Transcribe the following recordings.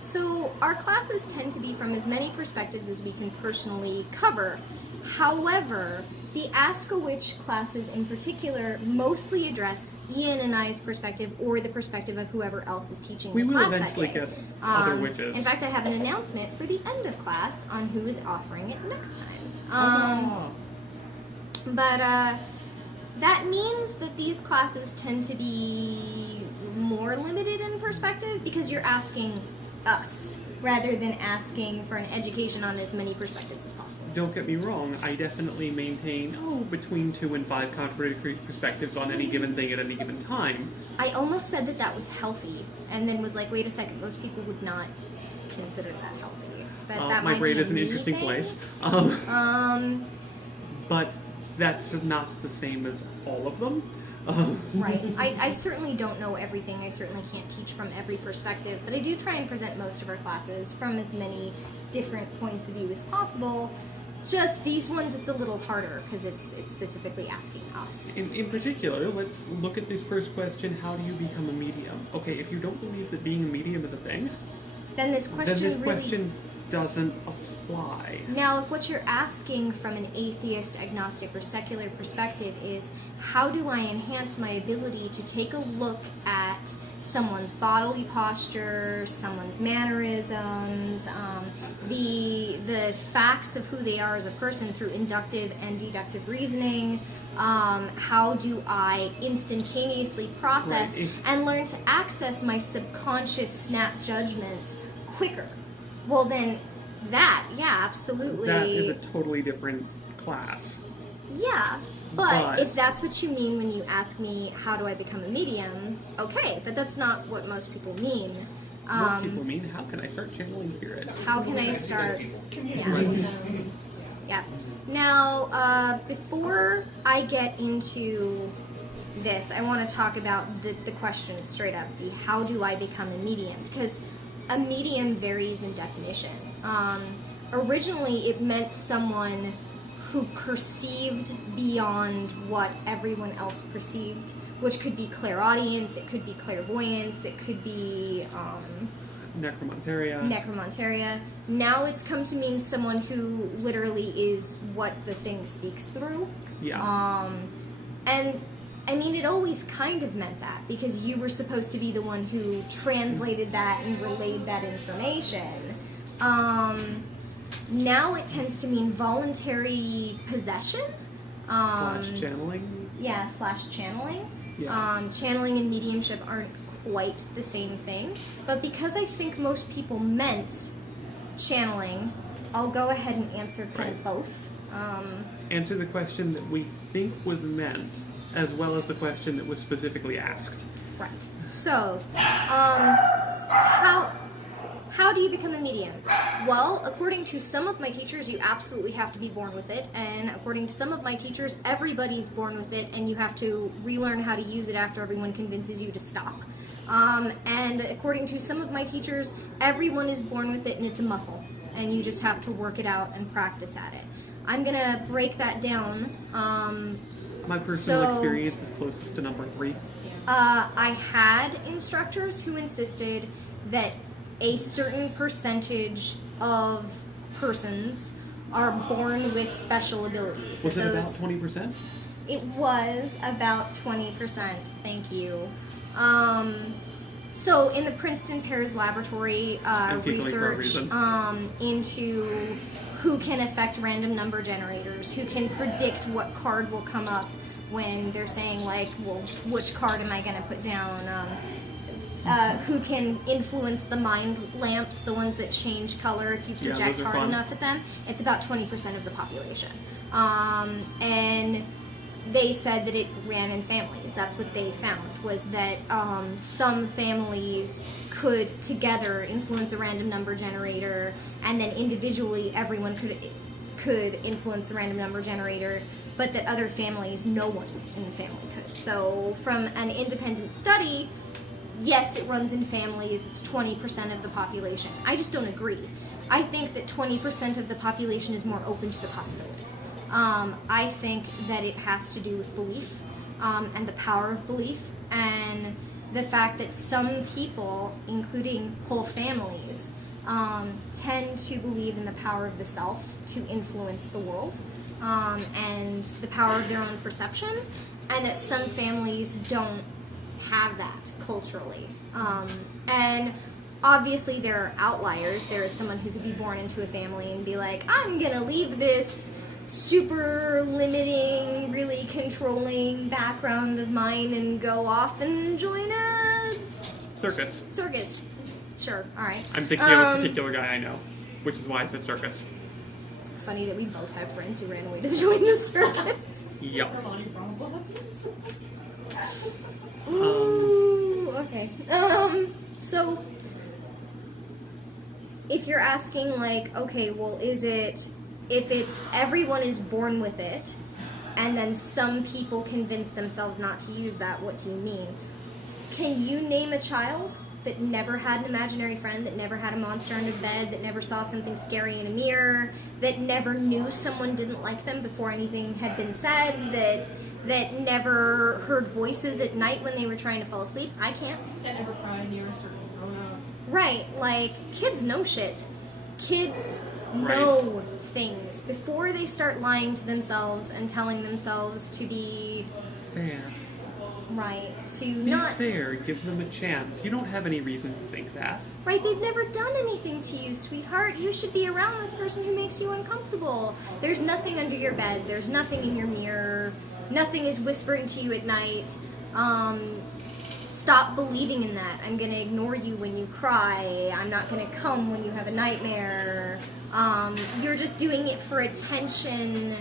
So our classes tend to be from as many perspectives as we can personally cover. However, the Ask a Witch classes in particular mostly address Ian and I's perspective or the perspective of whoever else is teaching the class that day. We will eventually get other witches. In fact, I have an announcement for the end of class on who is offering it next time. That means that these classes tend to be more limited in perspective because you're asking us rather than asking for an education on as many perspectives as possible. Don't get me wrong, I definitely maintain, between 2 and 5 contradictory perspectives on any given thing at any given time. I almost said that was healthy, and then was like, wait a second, most people would not consider that healthy. That my might brain be is an interesting thing. place. But that's not the same as all of them. Right. I certainly don't know everything. I certainly can't teach from every perspective, but I do try and present most of our classes from as many different points of view as possible. Just these ones, it's a little harder because it's specifically asking us. In particular, let's look at this first question, how do you become a medium? Okay, if you don't believe that being a medium is a thing, then this question doesn't apply. Now, if what you're asking from an atheist, agnostic, or secular perspective is, how do I enhance my ability to take a look at someone's bodily posture, someone's mannerisms, the facts of who they are as a person through inductive and deductive reasoning, how do I instantaneously process and learn to access my subconscious snap judgments quicker? Well, then absolutely. That is a totally different class. Yeah, but if that's what you mean when you ask me, how do I become a medium? Okay, but that's not what most people mean. Most people mean, how can I start channeling spirits? How can I start? Yeah. Now, before I get into this, I want to talk about the question straight up, the how do I become a medium? Because a medium varies in definition. Originally, it meant someone who perceived beyond what everyone else perceived, which could be clairaudience, it could be clairvoyance, it could be necromanteria. Now it's come to mean someone who literally is what the thing speaks through. Yeah. And I mean, it always kind of meant that because you were supposed to be the one who translated that and relayed that information. Now it tends to mean voluntary possession. Slash channeling? Yeah, slash channeling. Yeah. Channeling and mediumship aren't quite the same thing. But because I think most people meant channeling, I'll go ahead and answer kind of both. Answer the question that we think was meant, as well as the question that was specifically asked. Right. So, how do you become a medium? Well, according to some of my teachers, you absolutely have to be born with it, and according to some of my teachers, everybody's born with it, and you have to relearn how to use it after everyone convinces you to stop. And according to some of my teachers, everyone is born with it, and it's a muscle, and you just have to work it out and practice at it. I'm gonna break that down. My personal experience is closest to number 3. I had instructors who insisted that a certain percentage of persons are born with special abilities. Was it about 20%? It was about 20%, thank you. So in the Princeton Pears Laboratory research into who can affect random number generators, who can predict what card will come up when they're saying like, well, which card am I going to put down? Who can influence the mind lamps, the ones that change color if you project hard enough at them. It's about 20% of the population. And they said that it ran in families. That's what they found, was that some families could together influence a random number generator, and then individually everyone could influence the random number generator, but that other families, no one in the family could. So from an independent study, yes, it runs in families, it's 20% of the population. I just don't agree. I think that 20% of the population is more open to the possibility. I think that it has to do with belief, and the power of belief, and the fact that some people, including whole families, tend to believe in the power of the self to influence the world, and the power of their own perception, and that some families don't have that culturally. And obviously there are outliers. There is someone who could be born into a family and be like, I'm gonna leave this super limiting, really controlling background of mine and go off and join a Circus. Sure, alright. I'm thinking of a particular guy I know, which is why I said circus. It's funny that we both have friends who ran away to join the circus. Yep. Ooh, okay. So if you're asking, like, okay, well, is it, if it's everyone is born with it, and then some people convince themselves not to use that, what do you mean? Can you name a child that never had an imaginary friend, that never had a monster under the bed, that never saw something scary in a mirror, that never knew someone didn't like them before anything had been said, that never heard voices at night when they were trying to fall asleep? I can't. That never cried near a certain grown-up. Right, like, kids know shit. Kids Right. know things before they start lying to themselves and telling themselves to be Fair. right, to Be not fair. Give them a chance. You don't have any reason to think that. right. They've never done anything to you, sweetheart. You should be around this person who makes you uncomfortable. There's nothing under your bed. There's nothing in your mirror. Nothing is whispering to you at night. Stop believing in that. I'm gonna ignore you when you cry. I'm not gonna come when you have a nightmare. You're just doing it for attention.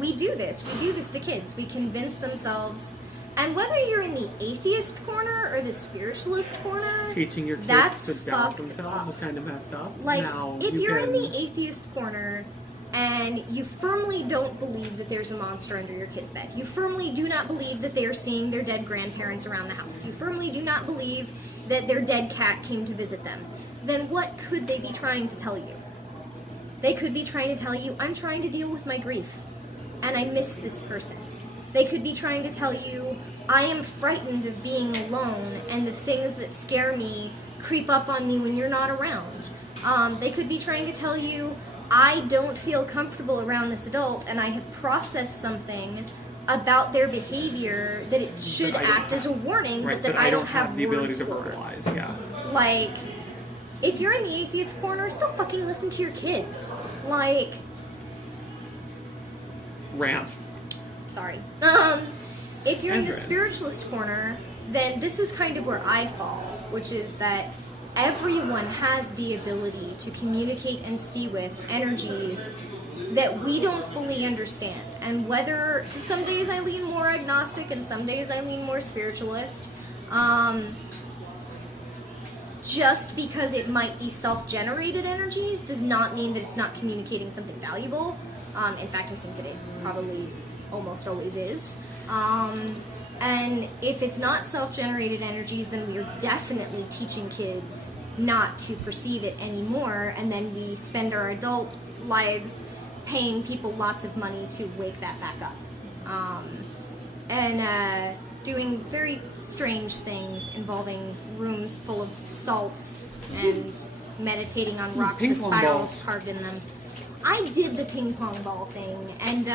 We do this to kids. We convince themselves, and whether you're in the atheist corner or the spiritualist corner, Teaching your kids that's to doubt fucked themselves up. is kind of messed up. Like, now, if you you're in can- the atheist corner and you firmly don't believe that there's a monster under your kid's bed, you firmly do not believe that they are seeing their dead grandparents around the house, you firmly do not believe that their dead cat came to visit them, then what could they be trying to tell you? They could be trying to tell you, I'm trying to deal with my grief, and I miss this person. They could be trying to tell you, I am frightened of being alone, and the things that scare me creep up on me when you're not around. They could be trying to tell you, I don't feel comfortable around this adult, and I have processed something about their behavior that it should But I don't act as a warning, Right, but that I don't have the ability words to for. verbalize. Yeah. Like, if you're in the atheist corner, still fucking listen to your kids. Like, Rant. sorry. If you're in the Andrea. spiritualist corner, then this is kind of where I fall, which is that everyone has the ability to communicate and see with energies that we don't fully understand. And whether, 'cause some days I lean more agnostic and some days I lean more spiritualist, just because it might be self-generated energies does not mean that it's not communicating something valuable. In fact, I think that it probably almost always is. And if it's not self-generated energies, then we are definitely teaching kids not to perceive it anymore, and then we spend our adult lives paying people lots of money to wake that back up. And doing very strange things involving rooms full of salts and meditating on rocks ping with pong spirals balls. carved in them. I did the ping pong ball thing, and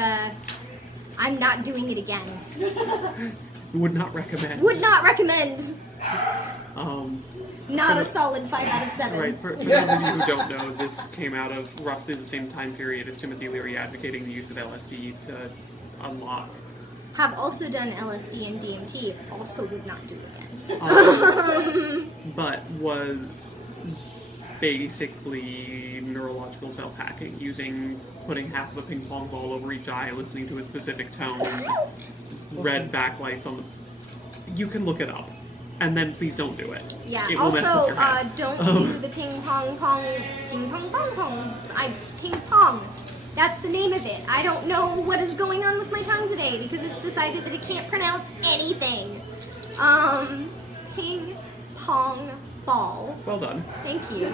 I'm not doing it again. Would not recommend. Would not recommend. Not For a the- solid 5 out of 7. Right, for those of you who don't know, this came out of roughly the same time period as Timothy Leary advocating the use of LSD to unlock. Have also done LSD and DMT. Also would not do again. But was basically neurological self-hacking, putting half of a ping pong ball over each eye, listening to a specific tone, red backlights on the... You can look it up. And then please don't do it. Yeah, It will mess with also, your head. don't do the ping pong. Ping pong. That's the name of it. I don't know what is going on with my tongue today because it's decided that it can't pronounce anything. Ping pong ball. Well done. Thank you.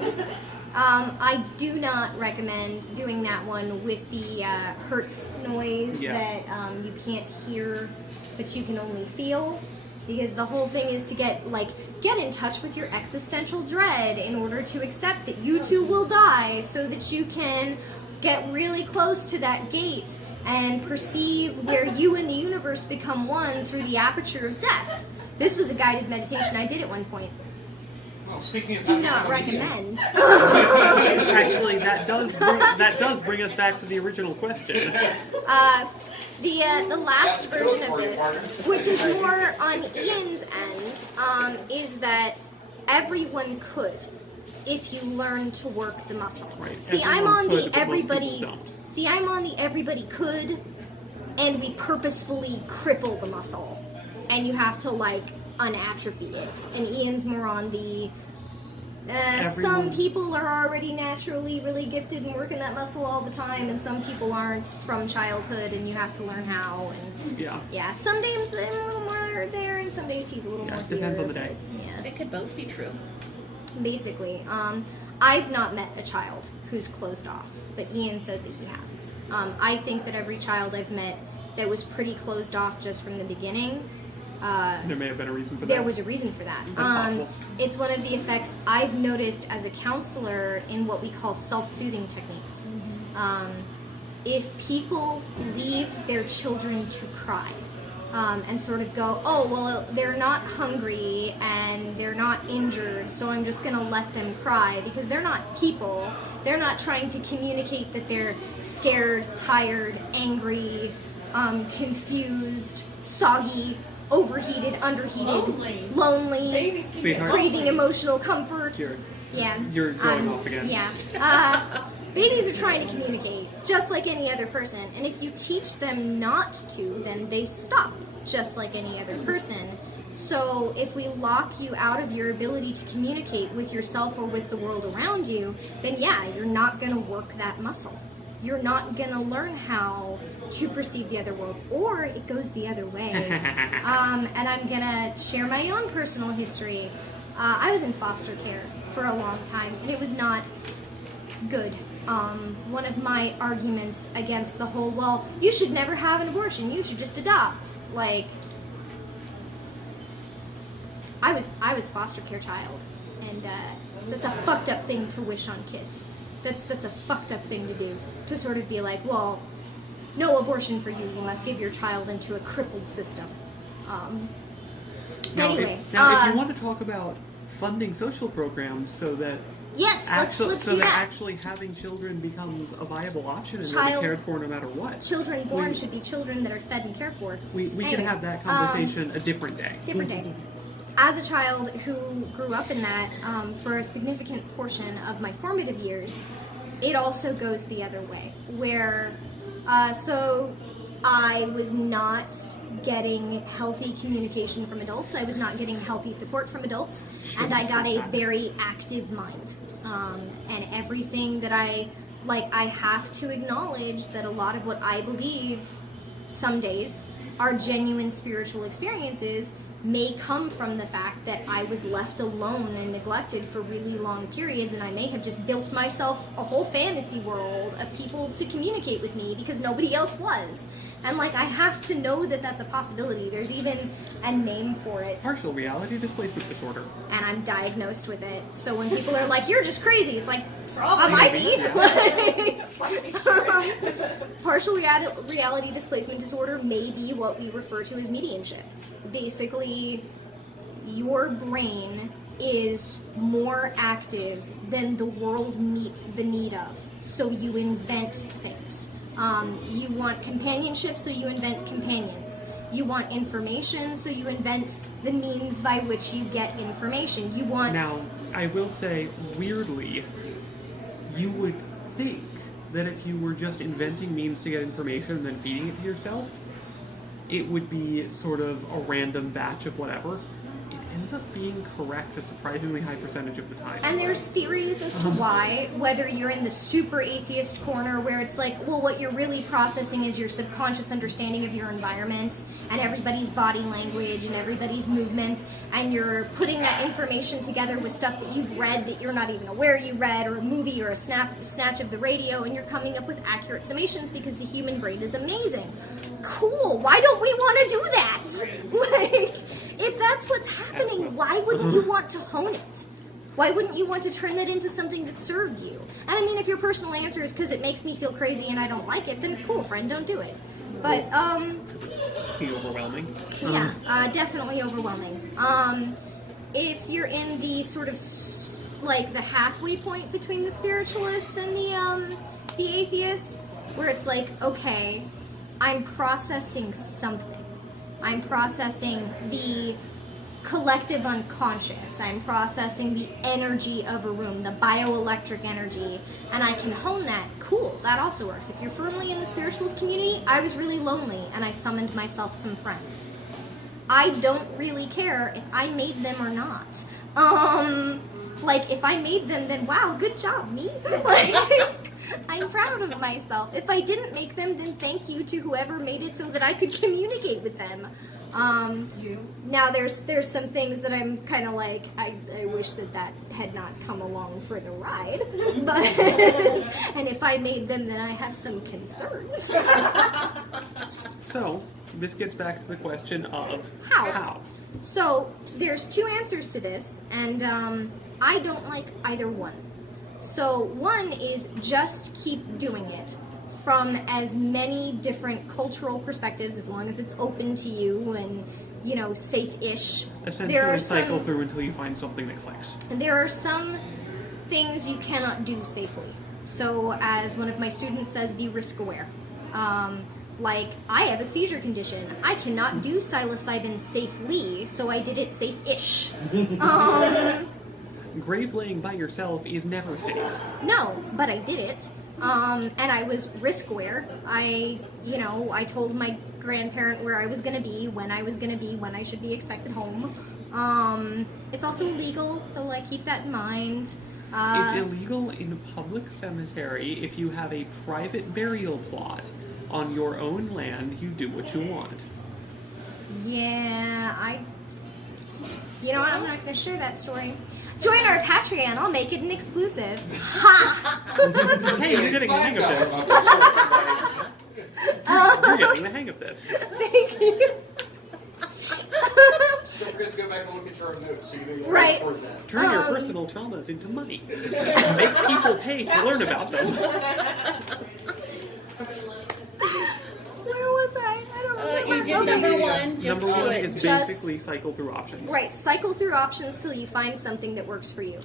I do not recommend doing that one with the Hertz noise that you can't hear, but you can only feel. Because the whole thing is to get in touch with your existential dread in order to accept that you too will die so that you can get really close to that gate and perceive where you and the universe become one through the aperture of death. This was a guided meditation I did at one point. Well, speaking of Do not recommend. Actually, that does bring us back to the original question. The last version of this, which is more on Ian's end, is that everyone could, if you learn to work the muscle. Right. See, Everyone I'm on could, the but most everybody. people don't. See, I'm on the everybody could, and we purposefully cripple the muscle, and you have to unatrophy it. And Ian's more on the. Some people are already naturally really gifted in working that muscle all the time, and some people aren't from childhood, and you have to learn how. And yeah, some days I'm a little more there, and some days he's a little more it depends here, on the day. Yeah, It could both be true. basically. I've not met a child who's closed off, but Ian says that he has. I think that every child I've met that was pretty closed off just from the beginning. There may have been a reason for that. There was a reason for that. That's possible. It's one of the effects I've noticed as a counselor in what we call self-soothing techniques. If people leave their children to cry and sort of go, oh, well, they're not hungry and they're not injured, so I'm just going to let them cry, because they're not people. They're not trying to communicate that they're scared, tired, angry, confused, soggy, overheated, underheated, lonely, Sweetheart. craving emotional comfort. You're going off again. Yeah. Babies are trying to communicate, just like any other person. And if you teach them not to, then they stop, just like any other person. So if we lock you out of your ability to communicate with yourself or with the world around you, then yeah, you're not going to work that muscle. You're not going to learn how to perceive the other world, or it goes the other way. And I'm going to share my own personal history. I was in foster care for a long time, and it was not good. One of my arguments against the whole, well, you should never have an abortion, you should just adopt. I was foster care child, and that's a fucked up thing to wish on kids. That's a fucked up thing to do, to sort of be like, well, no abortion for you must give your child into a crippled system. Anyway. If you want to talk about funding social programs so that Yes, let's do that that. actually having children becomes a viable option and they'll be cared for no matter what. Children born should be children that are fed and cared for. We Anyway, can have that conversation a different day. Different day. As a child who grew up in that for a significant portion of my formative years, it also goes the other way, where so I was not getting healthy communication from adults. I was not getting healthy support from adults, and I got a very active mind. And everything that I have to acknowledge that a lot of what I believe some days are genuine spiritual experiences may come from the fact that I was left alone and neglected for really long periods, and I may have just built myself a whole fantasy world of people to communicate with me because nobody else was. And I have to know that that's a possibility. There's even a name for it. Partial reality displacement disorder. And I'm diagnosed with it. So when people are like, you're just crazy, it's like, Probably. I might be. Partial reality displacement disorder may be what we refer to as mediumship. Basically, your brain is more active than the world meets the need of. So you invent things. You want companionship, so you invent companions. You want information, so you invent the means by which you get information. You want... Now, I will say, weirdly, you would think that if you were just inventing means to get information and then feeding it to yourself, it would be sort of a random batch of whatever. It ends up being correct a surprisingly high percentage of the time. And there's theories as to why, whether you're in the super atheist corner where it's like, well, what you're really processing is your subconscious understanding of your environment and everybody's body language and everybody's movements, and you're putting that information together with stuff that you've read that you're not even aware you read, or a movie or a snatch of the radio, and you're coming up with accurate summations because the human brain is amazing. Cool, why don't we want to do that? Like, if that's what's happening, why wouldn't you want to hone it? Why wouldn't you want to turn that into something that served you? And I mean, if your personal answer is because it makes me feel crazy and I don't like it, then cool, friend, don't do it. But, Because it's be overwhelming. yeah, definitely overwhelming. If you're in the sort of, like, the halfway point between the spiritualists and the atheists, where it's like, okay, I'm processing something. I'm processing the collective unconscious. I'm processing the energy of a room, the bioelectric energy, and I can hone that. Cool, that also works. If you're firmly in the spiritualist community, I was really lonely and I summoned myself some friends. I don't really care if I made them or not. Like, if I made them, then wow, good job, me. Like, I'm proud of myself. If I didn't make them, then thank you to whoever made it so that I could communicate with them. Now there's some things that I'm kind of like, I wish that had not come along for the ride, but and if I made them, then I have some concerns. So, this gets back to the question of How? So there's two answers to this, and I don't like either one. So one is just keep doing it from as many different cultural perspectives, as long as it's open to you and, you know, safe-ish. Essentially cycle through until you find something that clicks. There are some things you cannot do safely. So as one of my students says, be risk-aware. Like, I have a seizure condition. I cannot do psilocybin safely, so I did it safe-ish. Grave laying by yourself is never safe. No, but I did it. And I was risk-aware. I told my grandparent where I was going to be, when I was going to be, when I should be expected home. It's also illegal, so, like, keep that in mind. It's illegal in a public cemetery. If you have a private burial plot on your own land, you do what you want. Yeah, you know what, I'm not going to share that story. Join our Patreon, I'll make it an exclusive. Ha! Hey, you're getting the hang of this. You're getting the hang of this. Thank you. Don't forget to go back and look at your own notes so you know you Right. record that. Turn your personal traumas into money. Make people pay to learn about them. Where was I? I don't remember. You did number one, just Number do one it. is Just- basically cycle through options. Right, cycle through options till you find something that works for you.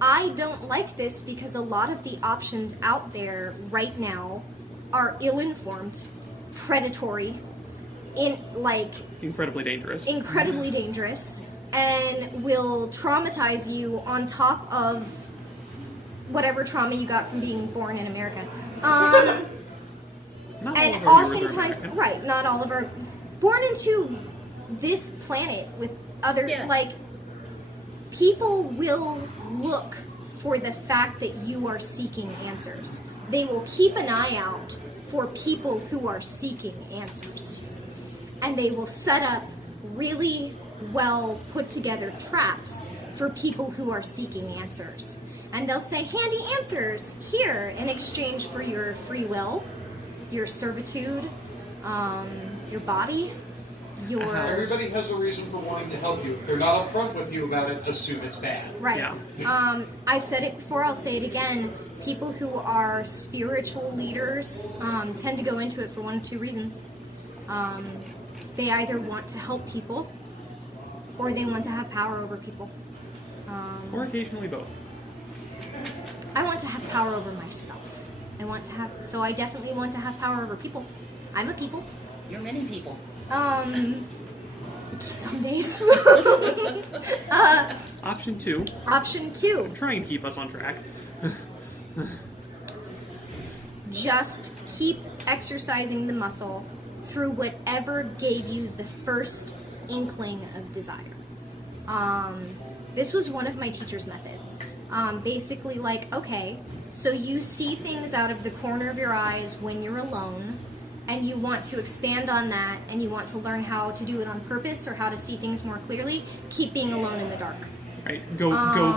I don't like this because a lot of the options out there right now are ill-informed, predatory, Incredibly dangerous. incredibly dangerous, and will traumatize you on top of whatever trauma you got from being born in America. Not all And of our viewers are oftentimes, American. right, not all of our, born into this planet with other, Yes. like, people will look for the fact that you are seeking answers. They will keep an eye out for people who are seeking answers. And they will set up really well put together traps for people who are seeking answers. And they'll say, handy answers here in exchange for your free will, your servitude, your body, your... Everybody has a reason for wanting to help you. If they're not upfront with you about it, assume it's bad. Right. Yeah. I've said it before, I'll say it again. People who are spiritual leaders tend to go into it for one of two reasons. They either want to help people, or they want to have power over people. Or occasionally both. I want to have power over myself. So I definitely want to have power over people. I'm a people. You're many people. Some days. Option 2. Option 2. Try and keep us on track. Just keep exercising the muscle through whatever gave you the first inkling of desire. This was one of my teacher's methods. Basically like, okay, so you see things out of the corner of your eyes when you're alone, and you want to expand on that, and you want to learn how to do it on purpose or how to see things more clearly, keep being alone in the dark. Right. Go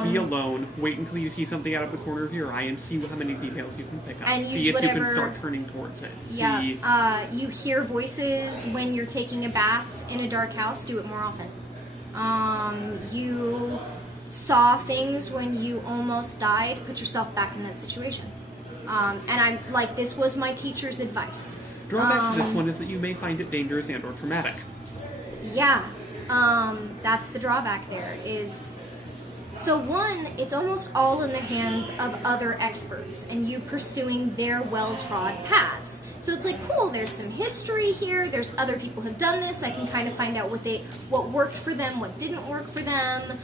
be alone. Wait until you see something out of the corner of your eye and see how many details you can pick up. And see use if you whatever, can start turning towards it. Yeah. See, You hear voices when you're taking a bath in a dark house. Do it more often. You saw things when you almost died. Put yourself back in that situation. And I'm like, this was my teacher's advice. drawback to this one is that you may find it dangerous and or traumatic. Yeah. That's the drawback there is... So one, it's almost all in the hands of other experts and you pursuing their well-trod paths. So it's like, cool, there's some history here, there's other people who've done this, I can kind of find out what worked for them, what didn't work for them.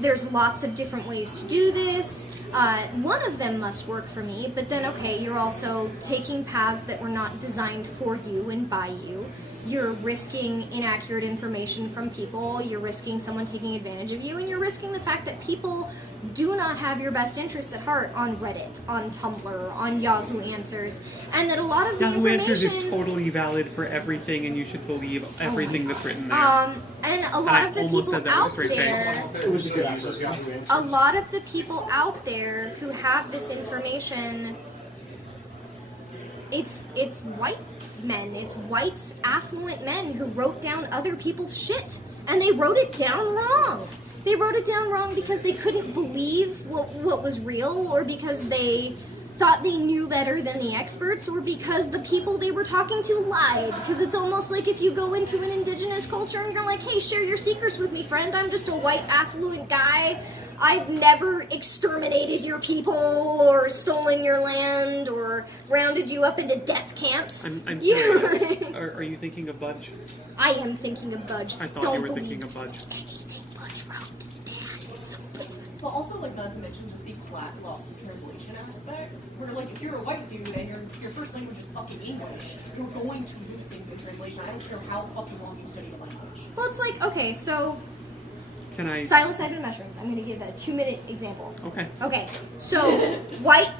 There's lots of different ways to do this. One of them must work for me, but then, okay, you're also taking paths that were not designed for you and by you. You're risking inaccurate information from people, you're risking someone taking advantage of you, and you're risking the fact that people do not have your best interests at heart on Reddit, on Tumblr, on Yahoo Answers, and that a lot of the Yahoo Answers information... is totally valid for everything, and you should believe everything that's written there. And a lot of the people out straight face. there... It was a good answer. A lot of the people out there who have this information, it's white men, it's white affluent men who wrote down other people's shit, and they wrote it down wrong. They wrote it down wrong because they couldn't believe what was real, or because they thought they knew better than the experts, or because the people they were talking to lied. Because it's almost like if you go into an indigenous culture and you're like, hey, share your secrets with me, friend, I'm just a white affluent guy, I've never exterminated your people, or stolen your land, or rounded you up into death camps. I'm curious. Are you thinking of Budge? I am thinking of Budge. I thought Don't you were believe thinking of Budge. Budge wrote. Man, it's so good. Well, also, like, not to mention just the flat loss of translation aspect, where, like, if you're a white dude and your first language is fucking English, you're going to lose things in translation. I don't care how fucking long you study the language. Well, it's like, okay, so Can I? psilocybin mushrooms. I'm going to give a 2-minute example. Okay. Okay, so white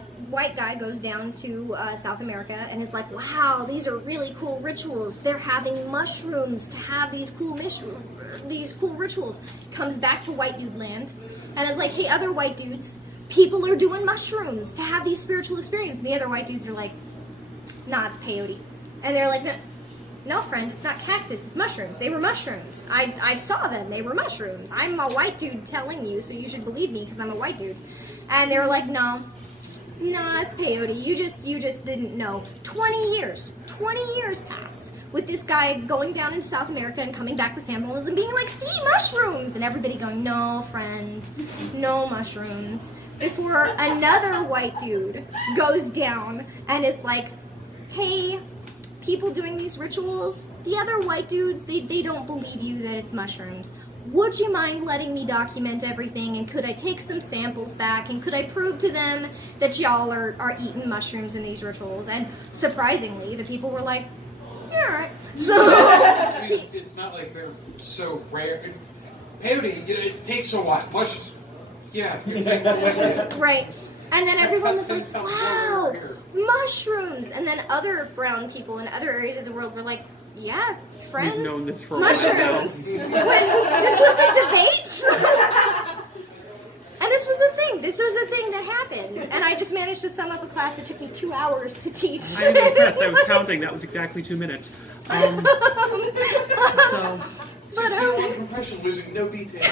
guy goes down to South America and is like, wow, these are really cool rituals. They're having mushrooms to have these cool rituals. Comes back to white dude land and is like, hey, other white dudes, people are doing mushrooms to have these spiritual experiences. And the other white dudes are like, nah, it's peyote. And they're like, no, friend, it's not cactus, it's mushrooms. They were mushrooms. I saw them, they were mushrooms. I'm a white dude telling you, so you should believe me because I'm a white dude. And they were like, no, it's peyote. You just didn't know. 20 years pass with this guy going down into South America and coming back with samples and being like, see, mushrooms! And everybody going, no, friend, no mushrooms. Before another white dude goes down and is like, hey, people doing these rituals, the other white dudes, they don't believe you that it's mushrooms. Would you mind letting me document everything, and could I take some samples back, and could I prove to them that y'all are eating mushrooms in these rituals? And surprisingly, the people were like, yeah, all right. So I mean, it's not like they're so rare. Peyote, it takes a while. Mushrooms, yeah, you're taking it with you. right. And then everyone was like, wow, mushrooms. And then other brown people in other areas of the world were like, yeah, friends, We've known this for a while mushrooms. now. When this was a debate. And this was a thing. This was a thing that happened. And I just managed to sum up a class that took me 2 hours to teach. I'm impressed. I was counting. That was exactly 2 minutes. So, But Compression, losing no detail.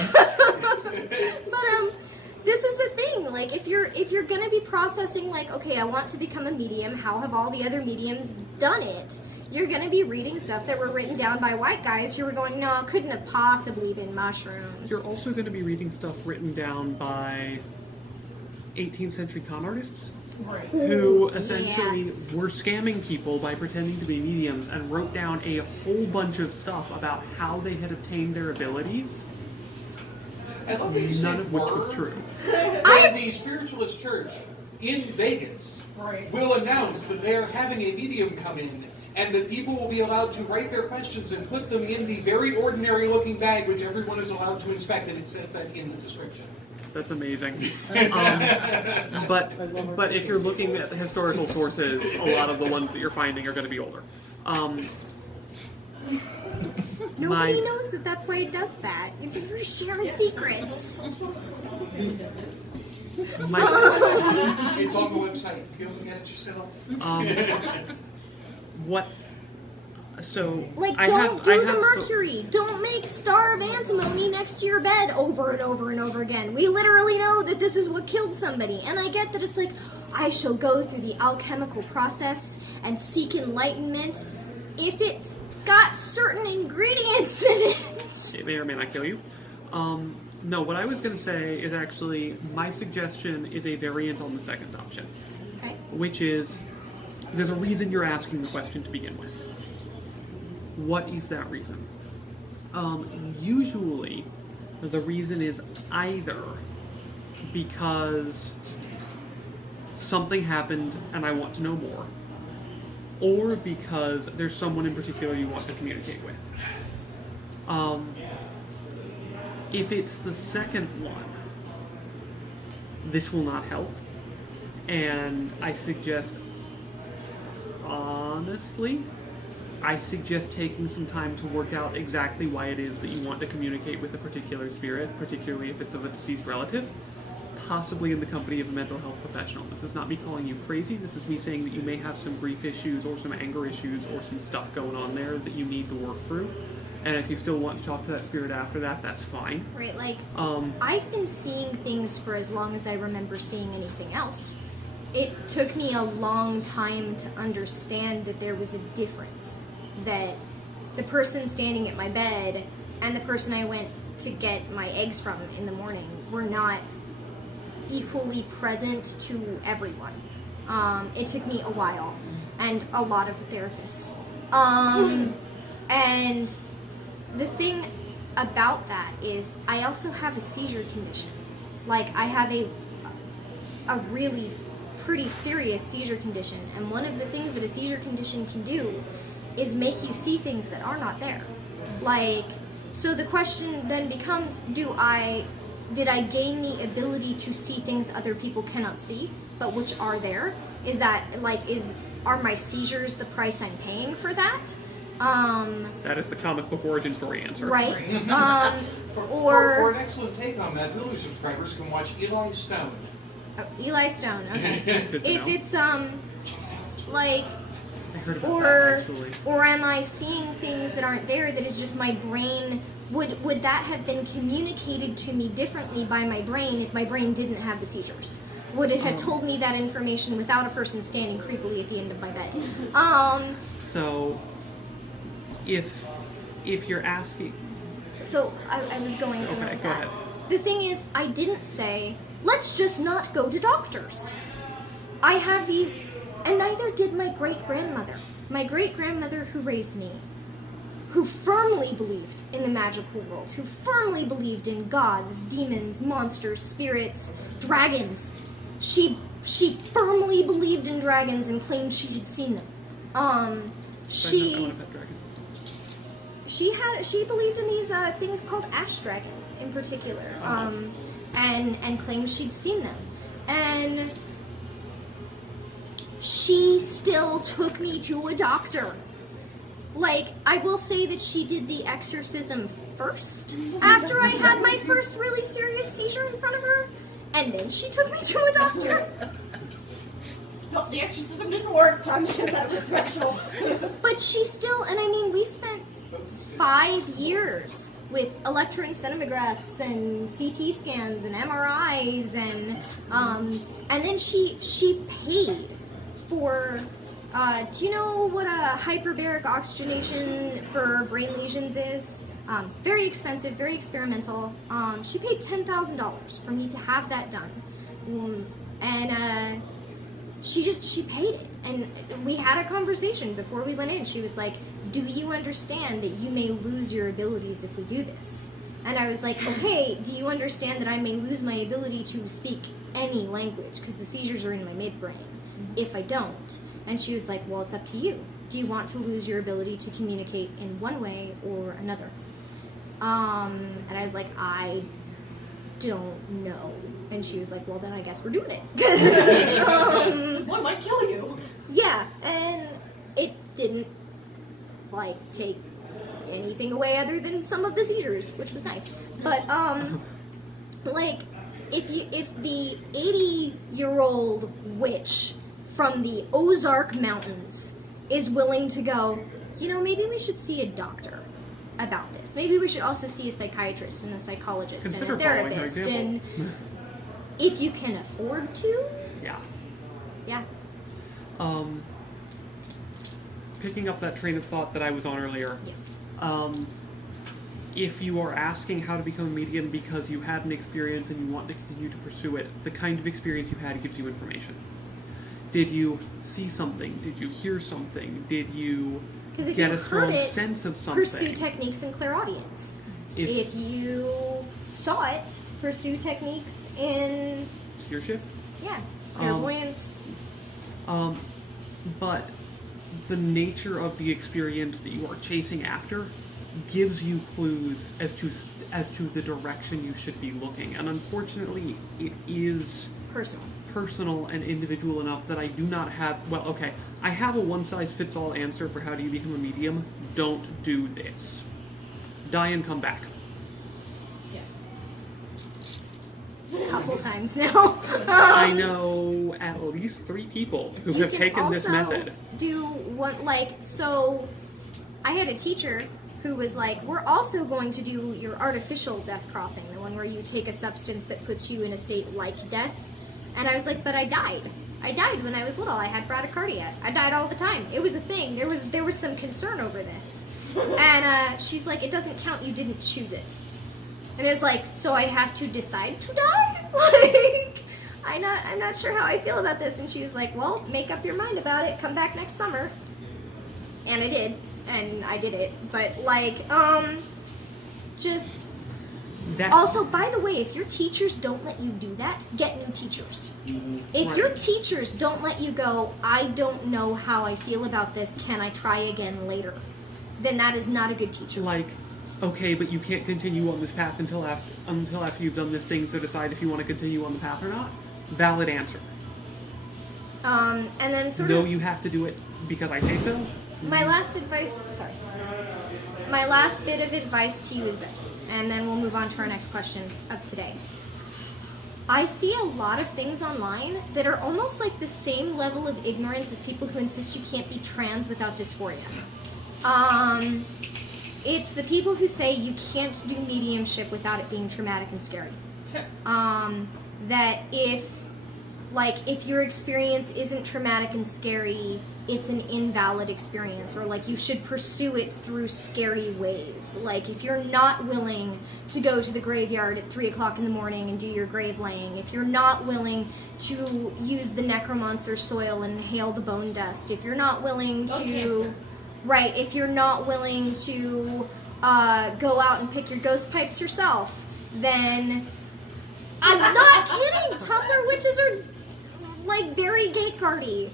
this is a thing. Like, if you're gonna be processing, like, okay, I want to become a medium. How have all the other mediums done it? You're gonna be reading stuff that were written down by white guys who were going, no, it couldn't have possibly been mushrooms. you're also going to be reading stuff written down by 18th century con artists. Right. who Ooh, essentially were scamming people by pretending to be mediums and wrote down a whole bunch of stuff about how they had obtained their abilities, I love that you said none of which was were. true. When the spiritualist church in Vegas Right. will announce that they are having a medium come in and that people will be allowed to write their questions and put them in the very ordinary looking bag which everyone is allowed to inspect, and it says that in the description. That's amazing. But if you're looking at the historical sources, a lot of the ones that you're finding are going to be older. Nobody knows that that's why it does that. You're sharing secrets. It's on the website. You look at it yourself. What? So Like, I don't have, do I the have Mercury. Don't make Star of Antimony next to your bed over and over and over again. We literally know that this is what killed somebody. And I get that it's like, I shall go through the alchemical process and seek enlightenment if it's got certain ingredients in it. It may or may not kill you. No, what I was going to say is actually my suggestion is a variant on the second option, Okay. which is there's a reason you're asking the question to begin with. What is that reason? Usually, the reason is either because something happened and I want to know more, or because there's someone in particular you want to communicate with. If it's the second one, this will not help, and I suggest, honestly, I suggest taking some time to work out exactly why it is that you want to communicate with a particular spirit, particularly if it's of a deceased relative, possibly in the company of a mental health professional. This is not me calling you crazy, this is me saying that you may have some grief issues or some anger issues or some stuff going on there that you need to work through. And if you still want to talk to that spirit after that, that's fine. Right, like, I've been seeing things for as long as I remember seeing anything else. It took me a long time to understand that there was a difference. That the person standing at my bed and the person I went to get my eggs from in the morning were not equally present to everyone. It took me a while and a lot of therapists. And the thing about that is I also have a seizure condition. Like, I have a really pretty serious seizure condition, and one of the things that a seizure condition can do is make you see things that are not there. Like, so the question then becomes, did I gain the ability to see things other people cannot see, but which are there? Is that, like, are my seizures the price I'm paying for that? That is the comic book origin story answer. Right. For an excellent take on that, Hulu subscribers can watch Eli Stone. Oh, Eli Stone, okay. Good to If know. it's, like, I heard about that, actually. or am I seeing things that aren't there that is just my brain, would that have been communicated to me differently by my brain if my brain didn't have the seizures? Would it have told me that information without a person standing creepily at the end of my bed? So, if you're asking... So, I was going somewhere Okay, with go that. ahead. The thing is, I didn't say, let's just not go to doctors. I have these, and neither did my great-grandmother. My great-grandmother who raised me, who firmly believed in the magical world, who firmly believed in gods, demons, monsters, spirits, dragons. She firmly believed in dragons and claimed she had seen them. She believed in these things called ash dragons in particular, and claimed she'd seen them. And she still took me to a doctor. Like, I will say that she did the exorcism first, after I had my first really serious seizure in front of her, and then she took me to a doctor. No, the exorcism didn't work. Time to get that professional. But she still, and I mean, we spent 5 years with electroencephalographs and CT scans and MRIs, and then she paid for. Do you know what a hyperbaric oxygenation for brain lesions is? Very expensive, very experimental. She paid $10,000 for me to have that done, and she paid it. And we had a conversation before we went in. She was like, do you understand that you may lose your abilities if we do this? And I was like, okay, do you understand that I may lose my ability to speak any language because the seizures are in my midbrain if I don't? And she was like, well, it's up to you. Do you want to lose your ability to communicate in one way or another? And I was like, I don't know. And she was like, well, then I guess we're doing it. One might kill you. Yeah, and it didn't, like, take anything away other than some of the seizures, which was nice. But, like, if the 80-year-old witch from the Ozark Mountains is willing to go, you know, maybe we should see a doctor about this. Maybe we should also see a psychiatrist and a psychologist Consider and a following her therapist. example. And if you can afford to, Yeah. yeah. Picking up that train of thought that I was on earlier. Yes. If you are asking how to become a medium because you had an experience and you want to continue to pursue it, the kind of experience you had gives you information. Did you see something? Did you hear something? Did you Because if get you a strong heard it, sense of something? pursue techniques in clairaudience. If you saw it, pursue techniques in, Seership? yeah, clairvoyance. But the nature of the experience that you are chasing after gives you clues as to the direction you should be looking. And unfortunately, it is personal and individual enough that I do not have, well, okay, I have a one-size-fits-all answer for how do you become a medium. Don't do this. Die and come back. A couple times now. I know at least 3 people who You have can taken this also method. do one, like, so I had a teacher who was like, we're also going to do your artificial death crossing, the one where you take a substance that puts you in a state like death. And I was like, but I died. I died when I was little. I had bradycardia. I died all the time. It was a thing. There was some concern over this. And she's like, it doesn't count. You didn't choose it. And it's like, so I have to decide to die? Like, I'm not sure how I feel about this. And she was like, well, make up your mind about it. Come back next summer. And I did. And I did it. But, like, just... That, Also, by the way, if your teachers don't let you do that, get new teachers. If Right. your teachers don't let you go, I don't know how I feel about this, can I try again later? Then that is not a good teacher. like, okay, but you can't continue on this path until after you've done this thing, so decide if you want to continue on the path or not. Valid answer. And then sort No, of you have to do it because I say so. my last bit of advice to you is this, and then we'll move on to our next question of today. I see a lot of things online that are almost like the same level of ignorance as people who insist you can't be trans without dysphoria. It's the people who say you can't do mediumship without it being traumatic and scary. That if your experience isn't traumatic and scary, it's an invalid experience, or like you should pursue it through scary ways. Like if you're not willing to go to the graveyard at 3 o'clock in the morning and do your grave laying, if you're not willing to use the necromonster soil and inhale the bone dust, if you're not willing to, right, if you're not willing to go out and pick your ghost pipes yourself, then I'm not kidding. Tumblr witches are like very gate-guardy.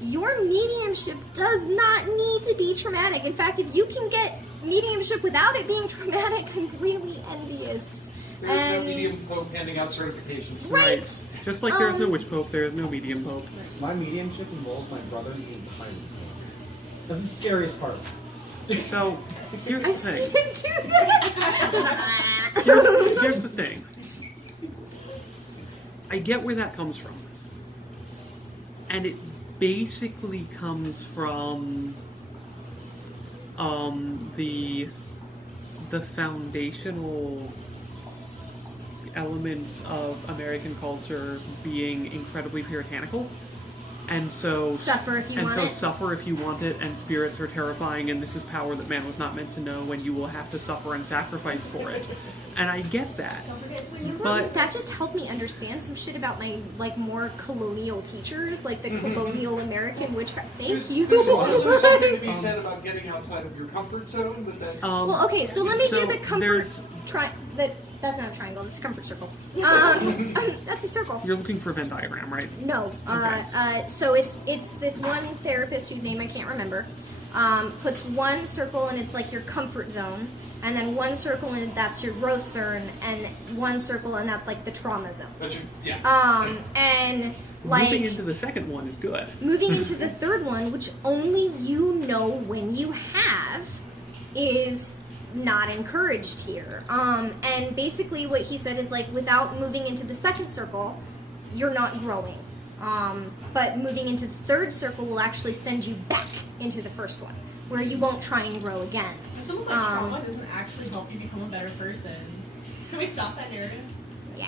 Your mediumship does not need to be traumatic. In fact, if you can get mediumship without it being traumatic, I'm really envious. There's no medium pope handing out certifications. Right. Just like there's no witch pope, there is no medium pope. My mediumship involves my brother being behind his hands. That's the scariest part. So, here's the I've seen thing. him do that. Here's the thing. I get where that comes from. And it basically comes from the foundational elements of American culture being incredibly puritanical. And so Suffer if you want and so it. suffer if you want it, and spirits are terrifying, and this is power that man was not meant to know, and you will have to suffer and sacrifice for it. And I get that. Don't forget to wear your But That just helped me understand some shit about my more colonial teachers, like the colonial American witchcraft. Thank you. There's also something to be said about getting outside of your comfort zone, but that's... Well, okay, so let me So do the comfort there's- that's not a triangle, it's a comfort circle. That's a circle. you're looking for a Venn diagram, right? No. Okay. So it's this one therapist whose name I can't remember. Puts one circle and it's like your comfort zone, and then one circle and that's your growth zone, and one circle and that's like the trauma zone. That's your, yeah. And like Moving into the second one is good. moving into the third one, which only you know when you have, is not encouraged here. And basically what he said is like without moving into the second circle, you're not growing. But moving into the third circle will actually send you back into the first one, where you won't try and grow again. It's almost like trauma doesn't actually help you become a better person. Can we stop that narrative? Yeah.